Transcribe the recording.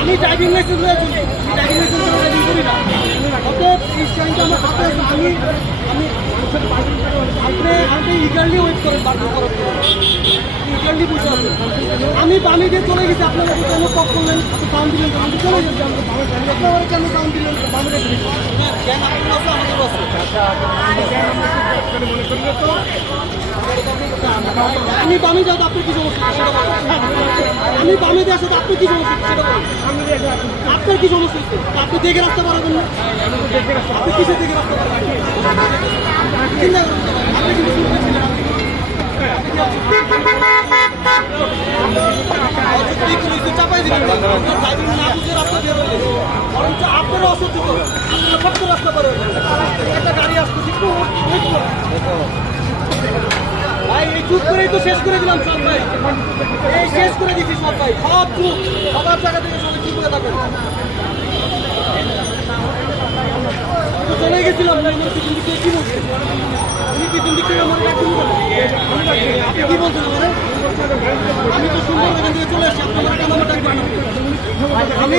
আমি driving licence রয়েছি driving licence driving করি না। অতএব এই স্ট্যান্ডটা আমার হাতে আছে আমি আমি আপনি আপনি ইগারলি ওয়েট করেন বাধ্য করার ইগারলি বসে আছেন। আমি বামে দিয়ে চলে গেছি আপনারা কেন কপ করলেন আপনি কাউন্ট দিলেন আমি চলে গেছি আপনারা কেন কাউন্ট দিলেন বামে জ্ঞান আপনার আছে আমাদের আছে আমি বামে যাই তো আপনার কি সমস্যা? আমি আসে তো আপনার কি সমস্যা। আপনার কি সমস্যা আপনি দেখে রাখতে পারবেন না আপনি কিসে দেখে রাখতে পারবেন। আপনি কিন্তু। আপনি চাপাই দিলেন না। আপনার বুঝে রাস্তা বের হলেন। বরঞ্চ আপনারও অসহ্য। আপনারা সব রাস্তা পার একটা গাড়ি একটু wait ভাই এই চুপ করেই তো শেষ করে দিলাম সব ভাই এই শেষ করে চলে গেছিলাম থেকে কি বলছে? উনি পিছন দিক থেকে আমার ডাকুন আপনি কি বলছেন আমি তো সুন্দর চলে আসছি আপনার আমি